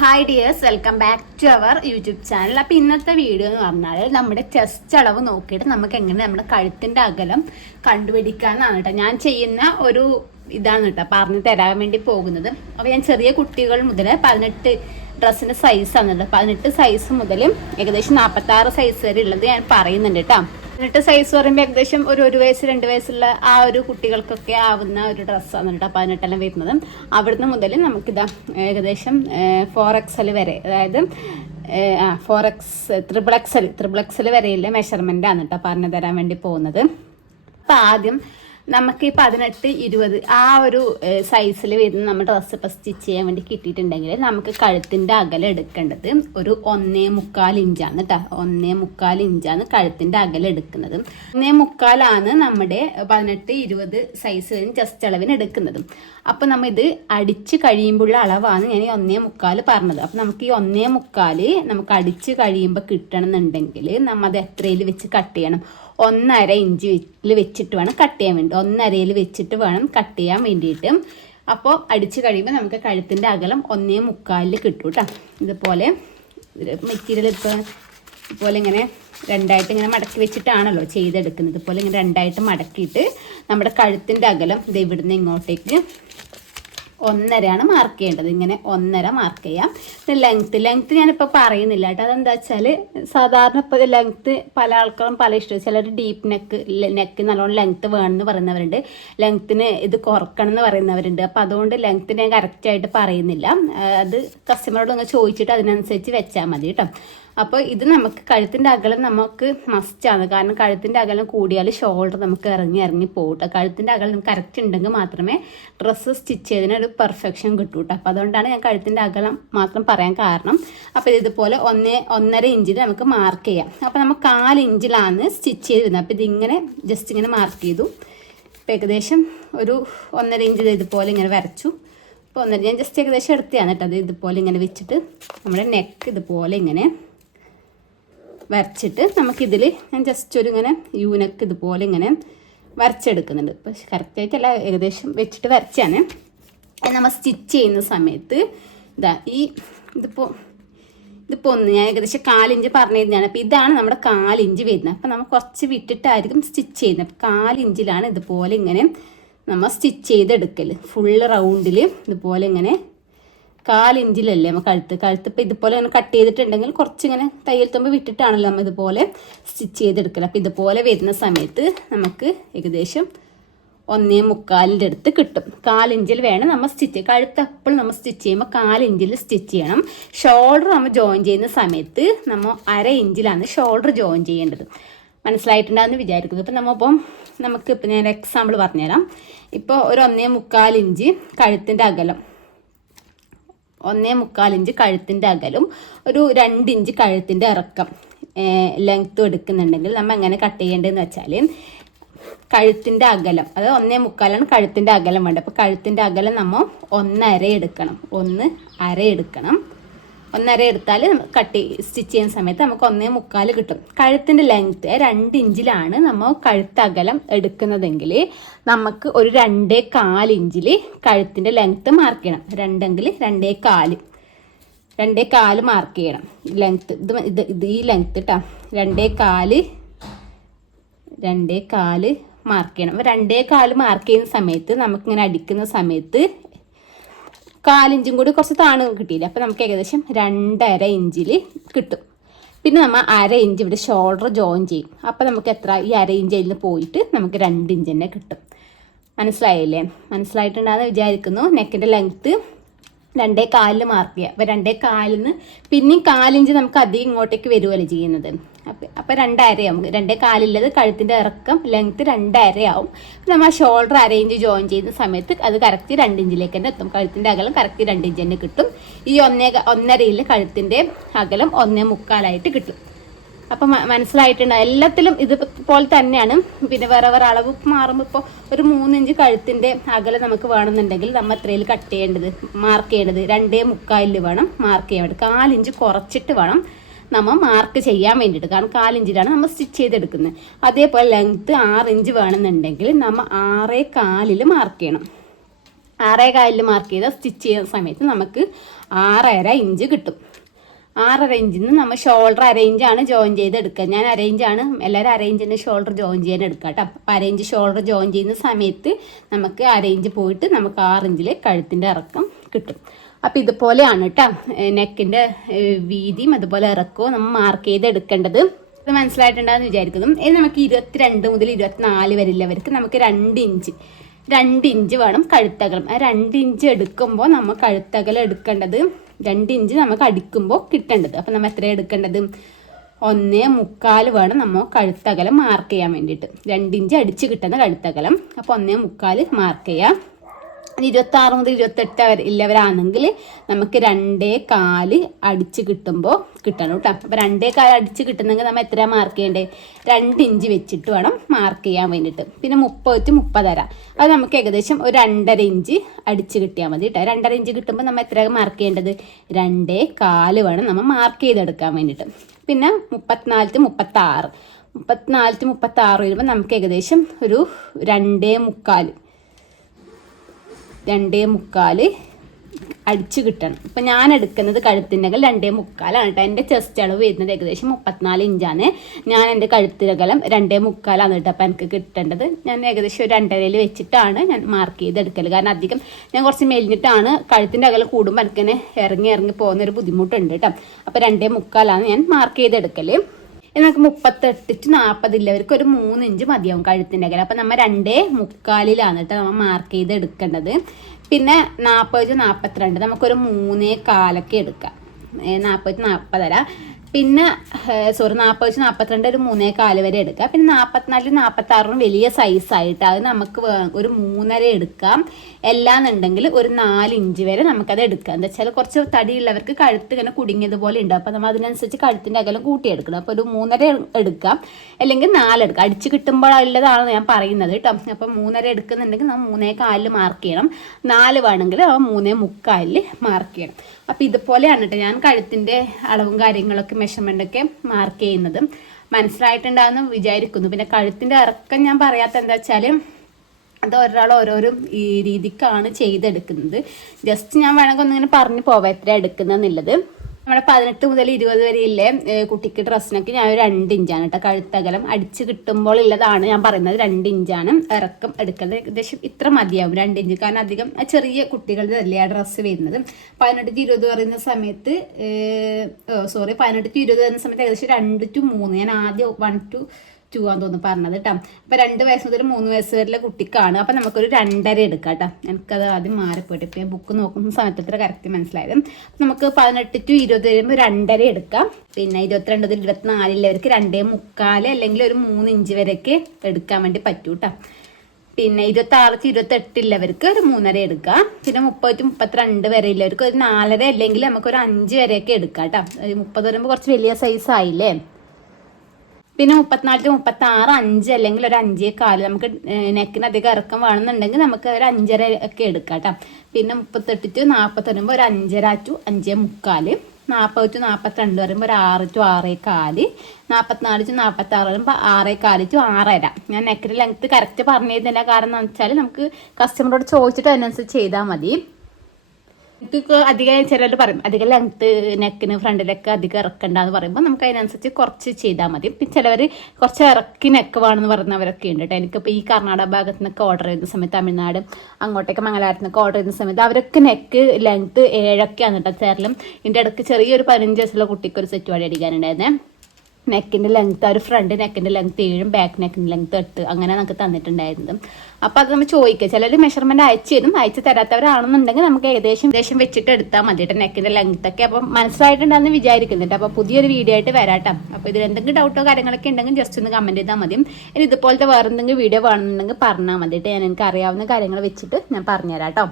Hi dears, welcome back to our YouTube channel. അപ്പോൾ ഇന്നത്തെ video എന്ന് പറഞ്ഞാൽ നമ്മുടെ ചെസ്റ്റ് അളവ് നോക്കിയിട്ട് നമുക്ക് എങ്ങനെ നമ്മുടെ കഴുത്തിൻ്റെ അകലം കണ്ടുപിടിക്കാമെന്നാണ് കേട്ടോ. ഞാൻ ചെയ്യുന്ന ഒരു ഇതാണ് കേട്ടോ പറഞ്ഞു തരാൻ വേണ്ടി പോകുന്നത്. അപ്പോൾ ഞാൻ ചെറിയ കുട്ടികൾ മുതൽ 18 ഡ്രസ്സിൻ്റെ സൈസാണ് കേട്ടോ. 18 സൈസ് മുതൽ ഏകദേശം 46 സൈസ് വരെ ഉള്ളത് ഞാൻ പറയുന്നുണ്ട് കേട്ടോ. 18 സൈസ് പറയുമ്പോൾ ഏകദേശം ഒരു വയസ്സ് 2 വയസ്സുള്ള ആ ഒരു കുട്ടികൾക്കൊക്കെ ആവുന്ന ഒരു ഡ്രസ്സാണ് കേട്ടോ 18 വരുന്നത്. അവിടുന്ന് മുതൽ നമുക്കിതാ ഏകദേശം 4XL വരെ, അതായത് 4X ട്രിപ്പിൾ എക്സൽ വരെയുള്ള മെഷർമെൻ്റാണ് കേട്ടോ പറഞ്ഞു തരാൻ വേണ്ടി പോകുന്നത്. അപ്പം ആദ്യം നമുക്ക് ഈ 18, 20 ആ ഒരു സൈസിൽ വരുന്ന നമ്മുടെ ഡ്രസ്സ് ഇപ്പോൾ സ്റ്റിച്ച് ചെയ്യാൻ വേണ്ടി കിട്ടിയിട്ടുണ്ടെങ്കിൽ നമുക്ക് കഴുത്തിൻ്റെ അകലം എടുക്കേണ്ടത് ഒരു 1.25 ഇഞ്ചാണ് കേട്ടോ. 1.25 ഇഞ്ചാണ് കഴുത്തിൻ്റെ അകലം എടുക്കുന്നത്. 1.25 നമ്മുടെ 18, 20 സൈസ് വരും ചെസ്റ്റ് അളവിന് എടുക്കുന്നത്. അപ്പോൾ നമ്മൾ ഇത് അടിച്ച് കഴിയുമ്പോഴുള്ള അളവാണ് ഞാൻ ഈ 1.25 പറഞ്ഞത്. അപ്പോൾ നമുക്ക് ഈ 1.25 നമുക്ക് അടിച്ച് കഴിയുമ്പോൾ കിട്ടണമെന്നുണ്ടെങ്കിൽ നമ്മൾ അത് എത്രയിൽ വെച്ച് കട്ട് ചെയ്യണം? 1.5 ഇഞ്ചിൽ വെച്ചിട്ട് വേണം കട്ട് ചെയ്യാൻ വേണ്ടി. 1.5 വെച്ചിട്ട് വേണം കട്ട് ചെയ്യാൻ വേണ്ടിയിട്ട്. അപ്പോൾ അടിച്ച് കഴിയുമ്പോൾ നമുക്ക് കഴുത്തിൻ്റെ അകലം 1.25 കിട്ടും കേട്ടോ. ഇതുപോലെ മെറ്റീരിയൽ ഇതുപോലെ ഇങ്ങനെ രണ്ടായിട്ട് ഇങ്ങനെ മടക്കി വെച്ചിട്ടാണല്ലോ ചെയ്തെടുക്കുന്നത്. ഇതുപോലെ ഇങ്ങനെ രണ്ടായിട്ട് മടക്കിയിട്ട് നമ്മുടെ കഴുത്തിൻ്റെ അകലം ഇത് ഇവിടുന്ന് ഇങ്ങോട്ടേക്ക് 1.5 മാർക്ക് ചെയ്യേണ്ടത്. ഇങ്ങനെ 1.5 മാർക്ക് ചെയ്യാം. ലെങ്ത്ത് ഞാനിപ്പോൾ പറയുന്നില്ല കേട്ടോ. അതെന്താ വെച്ചാൽ സാധാരണ ഇപ്പോൾ ലെങ്ത്ത് പല ആൾക്കാരും പല ഇഷ്ടം. ചിലർ ഡീപ്പ് നെക്ക് നല്ലോണം ലെങ്ത്ത് വേണമെന്ന് പറയുന്നവരുണ്ട്, ലെങ്ത്തിന് ഇത് കുറക്കണം എന്ന് പറയുന്നവരുണ്ട്. അപ്പോൾ അതുകൊണ്ട് ലെങ്ത്ത് ഞാൻ കറക്റ്റായിട്ട് പറയുന്നില്ല. അത് കസ്റ്റമറോട് ഒന്ന് ചോദിച്ചിട്ട് അതിനനുസരിച്ച് വെച്ചാൽ മതി കേട്ടോ. അപ്പോൾ ഇത് നമുക്ക് കഴുത്തിൻ്റെ അകലം നമുക്ക് മസ്റ്റാണ്. കാരണം കഴുത്തിൻ്റെ അകലം കൂടിയാൽ ഷോൾഡർ നമുക്ക് ഇറങ്ങി പോകട്ടെ. കഴുത്തിൻ്റെ അകലം നമുക്ക് കറക്റ്റ് ഉണ്ടെങ്കിൽ മാത്രമേ ഡ്രസ്സ് സ്റ്റിച്ച് ചെയ്തതിന് ഒരു പെർഫെക്ഷൻ കിട്ടൂ കേട്ടോ. അപ്പോൾ അതുകൊണ്ടാണ് ഞാൻ കഴുത്തിൻ്റെ അകലം മാത്രം പറയാൻ കാരണം. അപ്പോൾ ഇതുപോലെ 1.5 ഇഞ്ചിൽ നമുക്ക് മാർക്ക് ചെയ്യാം. അപ്പോൾ നമ്മൾ 4 ഇഞ്ചിലാണ് സ്റ്റിച്ച് ചെയ്ത് വരുന്നത്. അപ്പോൾ ഇതിങ്ങനെ ജസ്റ്റ് ഇങ്ങനെ മാർക്ക് ചെയ്തു. ഇപ്പോൾ ഏകദേശം ഒരു 1.5 ഇഞ്ച് ഇതുപോലെ ഇങ്ങനെ വരച്ചു. അപ്പോൾ 1.5 ഞാൻ ജസ്റ്റ് ഏകദേശം എടുത്തതാണ് കേട്ടോ. അത് ഇതുപോലെ ഇങ്ങനെ വെച്ചിട്ട് നമ്മുടെ നെക്ക് ഇതുപോലെ ഇങ്ങനെ വരച്ചിട്ട് നമുക്കിതിൽ ഞാൻ ജസ്റ്റ് ഒരു ഇങ്ങനെ യൂനെക്ക് ഇതുപോലെ ഇങ്ങനെ വരച്ചെടുക്കുന്നുണ്ട്. ഇപ്പോൾ കറക്റ്റായിട്ടല്ല, ഏകദേശം വെച്ചിട്ട് വരച്ചാണ്. നമ്മൾ സ്റ്റിച്ച് ചെയ്യുന്ന സമയത്ത് ഇതിപ്പോൾ ഒന്ന് ഞാൻ ഏകദേശം 4 ഇഞ്ച് പറഞ്ഞിരുന്നതാണ്. അപ്പോൾ ഇതാണ് നമ്മുടെ 4 ഇഞ്ച് വരുന്നത്. അപ്പോൾ നമ്മൾ കുറച്ച് വിട്ടിട്ടായിരിക്കും സ്റ്റിച്ച് ചെയ്യുന്നത്. അപ്പോൾ 4 ഇഞ്ചിലാണ് ഇതുപോലെ ഇങ്ങനെ നമ്മൾ സ്റ്റിച്ച് ചെയ്തെടുക്കൽ. ഫുള്ള് റൗണ്ടിൽ ഇതുപോലെ ഇങ്ങനെ 4 ഇഞ്ചിലല്ലേ നമ്മൾ കഴുത്ത് ഇപ്പോൾ ഇതുപോലെ ഇങ്ങനെ കട്ട് ചെയ്തിട്ടുണ്ടെങ്കിൽ കുറച്ചിങ്ങനെ തയ്യൽ തുമ്പ് വിട്ടിട്ടാണല്ലോ നമ്മൾ ഇതുപോലെ സ്റ്റിച്ച് ചെയ്തെടുക്കൽ. അപ്പോൾ ഇതുപോലെ വരുന്ന സമയത്ത് നമുക്ക് ഏകദേശം 1.25 അടുത്ത് കിട്ടും. 4 ഇഞ്ചിൽ വേണം നമ്മൾ സ്റ്റിച്ച്. കഴുത്ത് എപ്പോഴും നമ്മൾ സ്റ്റിച്ച് ചെയ്യുമ്പോൾ 4 ഇഞ്ചിൽ സ്റ്റിച്ച് ചെയ്യണം. ഷോൾഡർ നമ്മൾ ജോയിൻ ചെയ്യുന്ന സമയത്ത് നമ്മൾ 1/2 ഇഞ്ചിലാണ് ഷോൾഡർ ജോയിൻ ചെയ്യേണ്ടത്. മനസ്സിലായിട്ടുണ്ടാകുമെന്ന് വിചാരിക്കുന്നു. ഇപ്പം നമുക്കിപ്പോൾ ഞാൻ എക്സാമ്പിൾ പറഞ്ഞുതരാം. ഇപ്പോൾ ഒരു 1.25 ഇഞ്ച് കഴുത്തിൻ്റെ അകലം, 1.25 ഇഞ്ച് കഴുത്തിൻ്റെ അകലും ഒരു 2 ഇഞ്ച് കഴുത്തിൻ്റെ ഇറക്കം ലെങ്ത്തും എടുക്കുന്നുണ്ടെങ്കിൽ നമ്മൾ എങ്ങനെ കട്ട് ചെയ്യേണ്ടതെന്ന് വെച്ചാൽ കഴുത്തിൻ്റെ അകലം, അത് 1.25 കഴുത്തിൻ്റെ അകലം വേണ്ട. അപ്പോൾ കഴുത്തിൻ്റെ അകലം നമ്മൾ 1.5 എടുക്കണം. 1.5 എടുക്കണം. 1.5 എടുത്താൽ സ്റ്റിച്ച് ചെയ്യുന്ന സമയത്ത് നമുക്ക് 1.25 കിട്ടും. കഴുത്തിൻ്റെ ലെങ്ത്ത് 2 ഇഞ്ചിലാണ് നമ്മൾ കഴുത്തകലം എടുക്കുന്നതെങ്കിൽ നമുക്ക് ഒരു 2.25 ഇഞ്ചിൽ കഴുത്തിൻ്റെ ലെങ്ത്ത് മാർക്ക് ചെയ്യണം. 2 2.25 മാർക്ക് ചെയ്യണം ലെങ്ത്ത്. ഇത് ഈ ലെങ്ത്ത് കേട്ടോ. 2.25 മാർക്ക് ചെയ്യണം. 2.25 മാർക്ക് ചെയ്യുന്ന സമയത്ത് നമുക്കിങ്ങനെ അടിക്കുന്ന സമയത്ത് 4 ഇഞ്ചും കൂടി കുറച്ച് താണു കിട്ടിയില്ല. അപ്പോൾ നമുക്ക് ഏകദേശം 2.5 ഇഞ്ചിൽ കിട്ടും. പിന്നെ നമ്മൾ 1/2 ഇഞ്ച് ഇവിടെ ഷോൾഡർ ജോയിൻ ചെയ്യും. അപ്പോൾ നമുക്ക് എത്ര ഈ 1/2 ഇഞ്ച് അതിൽ പോയിട്ട് നമുക്ക് 2 ഇഞ്ച് തന്നെ കിട്ടും. മനസ്സിലായില്ലേ? മനസ്സിലായിട്ടുണ്ടാകുന്ന വിചാരിക്കുന്നു. നെക്കിൻ്റെ ലെങ്ത്ത് 2.25 മാർക്ക് ചെയ്യുക. അപ്പോൾ 2.25 പിന്നെയും 4 ഇഞ്ച് നമുക്ക് അധികം ഇങ്ങോട്ടേക്ക് വരുമല്ലോ ചെയ്യുന്നത്. അപ്പോൾ 2.5 ആവും. 2.25 ഉള്ളത് കഴുത്തിൻ്റെ ഇറക്കം ലെങ്ത്ത് 2.5 ആവും. നമ്മൾ ആ ഷോൾഡർ 1/2 ഇഞ്ച് ജോയിൻ ചെയ്യുന്ന സമയത്ത് അത് കറക്റ്റ് 2 ഇഞ്ചിലേക്ക് തന്നെ എത്തും. കഴുത്തിൻ്റെ അകലം കറക്റ്റ് 2 ഇഞ്ച് തന്നെ കിട്ടും. ഈ 1.5 കഴുത്തിൻ്റെ അകലം 1.25 കിട്ടും. അപ്പം മനസ്സിലായിട്ടുണ്ട്. എല്ലാത്തിലും ഇതുപോലെ തന്നെയാണ്. പിന്നെ വേറെ അളവ് മാറുമ്പോൾ ഇപ്പോൾ ഒരു 3 ഇഞ്ച് കഴുത്തിൻ്റെ അകലം നമുക്ക് വേണമെന്നുണ്ടെങ്കിൽ നമ്മൾ എത്രയിൽ കട്ട് ചെയ്യേണ്ടത് മാർക്ക് ചെയ്യേണ്ടത് 2.25 വേണം മാർക്ക് ചെയ്യാൻ വേണ്ടി. 4 ഇഞ്ച് കുറച്ചിട്ട് വേണം നമ്മൾ മാർക്ക് ചെയ്യാൻ വേണ്ടിയിട്ട്. കാരണം 4 ഇഞ്ചിലാണ് നമ്മൾ സ്റ്റിച്ച് ചെയ്തെടുക്കുന്നത്. അതേപോലെ ലെങ്ത്ത് 6 ഇഞ്ച് വേണമെന്നുണ്ടെങ്കിൽ നമ്മൾ 6.25 മാർക്ക് ചെയ്യണം. 6.25 മാർക്ക് ചെയ്ത് സ്റ്റിച്ച് ചെയ്യുന്ന സമയത്ത് നമുക്ക് 6.5 ഇഞ്ച് കിട്ടും. 6.5 ഇഞ്ചിൽ നിന്ന് നമ്മൾ ഷോൾഡർ അരേഞ്ചാണ് ജോയിൻ ചെയ്തെടുക്കുക. ഞാൻ അരേഞ്ചാണ്, എല്ലാവരും അരേഞ്ചിന് ഷോൾഡർ ജോയിൻ ചെയ്യാൻ എടുക്കുക കേട്ടോ. അപ്പോൾ അരേഞ്ച് ഷോൾഡർ ജോയിൻ ചെയ്യുന്ന സമയത്ത് നമുക്ക് അരേഞ്ച് പോയിട്ട് നമുക്ക് 6 ഇഞ്ചിൽ കഴുത്തിൻ്റെ ഇറക്കം കിട്ടും. അപ്പോൾ ഇതുപോലെയാണ് കേട്ടോ നെക്കിൻ്റെ വീതിയും അതുപോലെ ഇറക്കവും നമ്മൾ മാർക്ക് ചെയ്തെടുക്കേണ്ടത്. ഇത് മനസ്സിലായിട്ടുണ്ടാകുന്ന വിചാരിക്കുന്നു. ഇനി നമുക്ക് 22 മുതൽ 24 വരെയുള്ളവർക്ക് നമുക്ക് 2 ഇഞ്ച് വേണം കഴുത്തകലം. ആ 2 ഇഞ്ച് എടുക്കുമ്പോൾ നമ്മൾ കഴുത്തകലം എടുക്കേണ്ടത് 2 ഇഞ്ച് നമുക്ക് അടിക്കുമ്പോൾ കിട്ടേണ്ടത്. അപ്പം നമ്മൾ എത്ര എടുക്കേണ്ടത്? 1.25 വേണം നമ്മൾ കഴുത്തകലം മാർക്ക് ചെയ്യാൻ വേണ്ടിയിട്ട്. 2 ഇഞ്ച് അടിച്ച് കിട്ടുന്ന കഴുത്തകലം. അപ്പോൾ 1.25 മാർക്ക് ചെയ്യാം. 26 മുതൽ 28 ഇല്ലവരാണെങ്കിൽ നമുക്ക് 2.25 അടിച്ച് കിട്ടുമ്പോൾ കിട്ടണം കേട്ടോ. അപ്പോൾ 2.25 അടിച്ച് കിട്ടുന്നെങ്കിൽ നമ്മൾ എത്ര മാർക്ക് ചെയ്യേണ്ടത്? 2 ഇഞ്ച് വെച്ചിട്ട് വേണം മാർക്ക് ചെയ്യാൻ വേണ്ടിയിട്ട്. പിന്നെ 30 അത് നമുക്ക് ഏകദേശം ഒരു 2.5 ഇഞ്ച് അടിച്ച് കിട്ടിയാൽ മതി കേട്ടോ. 2.5 ഇഞ്ച് കിട്ടുമ്പോൾ നമ്മൾ എത്ര മാർക്ക് ചെയ്യേണ്ടത്? 2.25 വേണം നമ്മൾ മാർക്ക് ചെയ്തെടുക്കാൻ വേണ്ടിയിട്ട്. പിന്നെ 34 വരുമ്പോൾ നമുക്ക് ഏകദേശം ഒരു 2.25 അടിച്ച് കിട്ടണം. ഇപ്പം ഞാൻ എടുക്കുന്നത് കഴുത്തിനകൽ 2.25 കേട്ടോ. എൻ്റെ ചെസ്റ്റ് അളവ് വരുന്നത് ഏകദേശം 34 ഇഞ്ചാണ്. ഞാൻ എൻ്റെ കഴുത്തിനകലം 2.25 കേട്ടോ. അപ്പം എനിക്ക് കിട്ടേണ്ടത് ഞാൻ ഏകദേശം ഒരു 2.5 വെച്ചിട്ടാണ് ഞാൻ മാർക്ക് ചെയ്തെടുക്കൽ. കാരണം അധികം ഞാൻ കുറച്ച് മെലിഞ്ഞിട്ടാണ്, കഴുത്തിൻ്റെ അകലം കൂടുമ്പോൾ എനിക്കിങ്ങനെ ഇറങ്ങി പോകുന്നൊരു ബുദ്ധിമുട്ടുണ്ട് കേട്ടോ. അപ്പോൾ 2.25 ഞാൻ മാർക്ക് ചെയ്തെടുക്കൽ. നമുക്ക് 38 to 40 ഇല്ലവർക്ക് ഒരു 3 ഇഞ്ച് മതിയാവും കഴുത്തിൻ്റെ അകലം. അപ്പം നമ്മൾ 2.25 കേട്ടോ നമ്മൾ മാർക്ക് ചെയ്ത് എടുക്കേണ്ടത്. പിന്നെ 40 to 42 നമുക്കൊരു 3.25 എടുക്കാം. 40 to 40 പിന്നെ 40 to 42 ഒരു 3.25 വരെ എടുക്കാം. പിന്നെ 44 46 വലിയ സൈസായിട്ട് അത് നമുക്ക് ഒരു 3.5 എടുക്കാം. എല്ലാന്നുണ്ടെങ്കിൽ ഒരു 4 ഇഞ്ച് വരെ നമുക്കത് എടുക്കാം. എന്താ വെച്ചാൽ കുറച്ച് തടിയുള്ളവർക്ക് കഴുത്ത് ഇങ്ങനെ കുടുങ്ങിയതുപോലെ ഉണ്ട്. അപ്പോൾ നമ്മൾ അതിനനുസരിച്ച് കഴുത്തിൻ്റെ അകലം കൂട്ടിയെടുക്കണം. അപ്പോൾ ഒരു 3.5 എടുക്കാം, അല്ലെങ്കിൽ 4 എടുക്കാം. അടിച്ച് കിട്ടുമ്പോഴുള്ളതാണ് ഞാൻ പറയുന്നത് കേട്ടോ. അപ്പം 3.5 എടുക്കുന്നുണ്ടെങ്കിൽ നമ്മൾ 3.25 മാർക്ക് ചെയ്യണം. 4 വേണമെങ്കിൽ 3.25 മാർക്ക് ചെയ്യണം. അപ്പോൾ ഇതുപോലെയാണ് കേട്ടോ ഞാൻ കഴുത്തിൻ്റെ അളവും കാര്യങ്ങളൊക്കെ മെഷർമെൻ്റൊക്കെ മാർക്ക് ചെയ്യുന്നത്. മനസ്സിലായിട്ടുണ്ടാകുമെന്ന് വിചാരിക്കുന്നു. പിന്നെ കഴുത്തിൻ്റെ ഇറക്കം ഞാൻ പറയാത്ത എന്താ വെച്ചാൽ അത് ഒരാൾ ഓരോരോ ഈ രീതിക്കാണ് ചെയ്തെടുക്കുന്നത്. ജസ്റ്റ് ഞാൻ വേണമെങ്കിൽ ഒന്നിങ്ങനെ പറഞ്ഞു പോവാം എത്ര എടുക്കുന്നതെന്നുള്ളത്. നമ്മുടെ 18 മുതൽ 20 വരെയില്ലേ കുട്ടിക്ക് ഡ്രസ്സിനൊക്കെ ഞാൻ ഒരു 2 ഇഞ്ചാണ് കേട്ടോ കഴുത്തകലം അടിച്ച് കിട്ടുമ്പോൾ ഉള്ളതാണ് ഞാൻ പറയുന്നത്. 2 ഇഞ്ചാണ് ഇറക്കം എടുക്കുന്നത്. ഏകദേശം ഇത്ര മതിയാവും 2 ഇഞ്ച്. കാരണം അധികം ചെറിയ കുട്ടികളുടെ അല്ലേ ആ ഡ്രസ്സ് വരുന്നത്. 18 to 20 പറയുന്ന സമയത്ത് 18 to 20 വരുന്ന സമയത്ത് ഏകദേശം 2 to 3 ഞാൻ ആദ്യം 1 to 2 ആണെന്ന് തോന്നുന്നു പറഞ്ഞത് കേട്ടോ. അപ്പോൾ 2 വയസ്സ് മുതൽ 3 വയസ്സ് വരെയുള്ള കുട്ടിക്കാണ്. അപ്പം നമുക്കൊരു 2.5 എടുക്കാം കേട്ടോ. എനിക്കത് ആദ്യം മാറിപ്പോയിട്ട് ഇപ്പോൾ ഞാൻ ബുക്ക് നോക്കുന്ന സമയത്ത് ഇത്ര കറക്റ്റ് മനസ്സിലായത്. നമുക്ക് 18 to 20 വരുമ്പോൾ 2.5 എടുക്കാം. പിന്നെ 22 മുതൽ 24 2.25 അല്ലെങ്കിൽ ഒരു 3 ഇഞ്ച് വരെയൊക്കെ എടുക്കാൻ വേണ്ടി പറ്റൂ കേട്ടോ. പിന്നെ 26 to 28 ഒരു 3.5 എടുക്കാം. പിന്നെ 30 to 32 വരെയുള്ളവർക്ക് ഒരു 4.5 അല്ലെങ്കിൽ നമുക്കൊരു 5 വരെയൊക്കെ എടുക്കാം കേട്ടോ. 30 വരുമ്പോൾ കുറച്ച് വലിയ സൈസ് ആയില്ലേ. പിന്നെ 34 to 36 5 അല്ലെങ്കിൽ ഒരു 5.25 നമുക്ക് നെക്കിന് അധികം ഇറക്കം വേണമെന്നുണ്ടെങ്കിൽ നമുക്ക് ഒരു 5.5 ഒക്കെ എടുക്കാം കേട്ടോ. പിന്നെ 38 to 40 വരുമ്പോൾ ഒരു 5.5 to 5.25. 40 to 42 വരുമ്പോൾ ഒരു 6 to 6.25. 44 to 46 വരുമ്പോൾ 6.25 to 6.5. ഞാൻ നെക്കിൻ്റെ ലെങ്ത്ത് കറക്റ്റ് പറഞ്ഞു തരുന്നില്ല. കാരണം എന്ന് വെച്ചാൽ നമുക്ക് കസ്റ്റമറോട് ചോദിച്ചിട്ട് അതിനനുസരിച്ച് ചെയ്താൽ മതി. എനിക്ക് അധികം ചിലർ പറയും അധികം ലെങ്ത്ത് നെക്കിന് ഫ്രണ്ടിലൊക്കെ അധികം ഇറക്കണ്ടെന്ന് പറയുമ്പോൾ നമുക്ക് അതിനനുസരിച്ച് കുറച്ച് ചെയ്താൽ മതി. പിന്നെ ചിലവർ കുറച്ച് ഇറക്കി നെക്ക് വേണമെന്ന് പറയുന്നവരൊക്കെ ഉണ്ട് കേട്ടോ. എനിക്കിപ്പോൾ ഈ കർണാടക ഭാഗത്തു നിന്നൊക്കെ ഓർഡർ ചെയ്യുന്ന സമയത്ത്, തമിഴ്നാട് അങ്ങോട്ടേക്ക് മംഗലാപുരത്ത് നിന്നൊക്കെ ഓർഡർ ചെയ്യുന്ന സമയത്ത് അവരൊക്കെ നെക്ക് ലെങ്ത്ത് 7 കേട്ടോ ചേരലും. ഇതിൻ്റെ ഇടയ്ക്ക് ചെറിയൊരു 15 വയസ്സുള്ള കുട്ടിക്ക് ഒരു സെറ്റ് വാടി അടിക്കാനുണ്ടായിരുന്നേ. നെക്കിൻ്റെ ലെങ്ത്ത് ഒരു ഫ്രണ്ട് നെക്കിൻ്റെ ലെങ്ത്ത് 7 ബാക്ക് നെക്കിൻ്റെ ലെങ്ത്ത് 8 അങ്ങനെ നമുക്ക് തന്നിട്ടുണ്ടായിരുന്നത്. അപ്പോൾ അത് നമ്മൾ ചോദിക്കുക. ചിലർ മെഷർമെൻറ്റ് അയച്ചു തരും. അയച്ചു തരാത്തവരാണെന്നുണ്ടെങ്കിൽ നമുക്ക് ഏകദേശം വെച്ചിട്ട് എടുത്താൽ മതി കേട്ടോ നെക്കിൻ്റെ ലെങ്ത്തൊക്കെ. അപ്പം മനസ്സിലായിട്ടുണ്ടെന്ന് വിചാരിക്കുന്നുണ്ട്. അപ്പോൾ പുതിയൊരു വീഡിയോ ആയിട്ട് വരാട്ടോ. അപ്പോൾ ഇതിൽ എന്തെങ്കിലും ഡൗട്ടോ കാര്യങ്ങളൊക്കെ ഉണ്ടെങ്കിൽ ജസ്റ്റ് ഒന്ന് കമൻറ്റ് ചെയ്താൽ മതി. ഇനി ഇതുപോലത്തെ വേറെ എന്തെങ്കിലും വീഡിയോ വേണമെന്നുണ്ടെങ്കിൽ പറഞ്ഞാൽ മതി കേട്ടോ. ഞാൻ എനിക്ക് അറിയാവുന്ന കാര്യങ്ങൾ വെച്ചിട്ട് ഞാൻ പറഞ്ഞുതരാം കേട്ടോ.